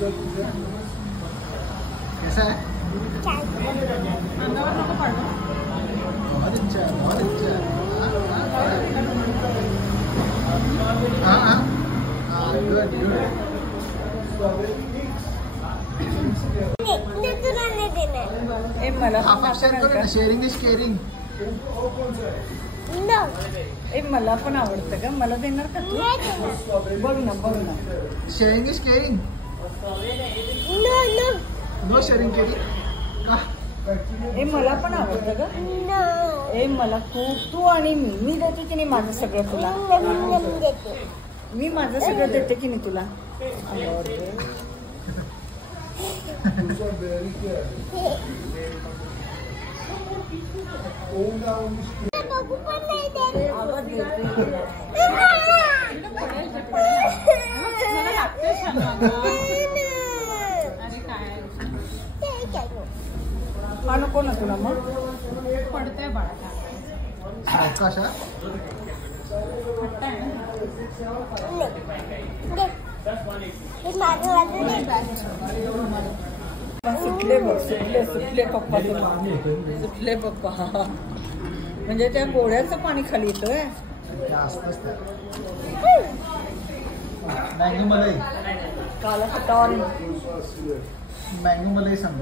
कैसा है? बहुत अच्छा, बहुत अच्छा। हाँ, good good. Sharing is caring. मला पण आवडतं का? मला देणार का तू? बघ ना बघ ना. Sharing is caring. No sharing caring. मला पण आवडतं का? मला तू आणि मी देते की नाही माझं सगळं तुला? मी माझं सगळं देते की नाही तुला? हा नको ना तुला मग पडतंय बाळा. कशा सुटले बघ, सुटले पप्पा तुला. सुटले पप्पा. म्हणजे त्या गोळ्याचं पाणी खाली येतोय. मँगो मलाई. काला खटावर मँगो मलाई सांग.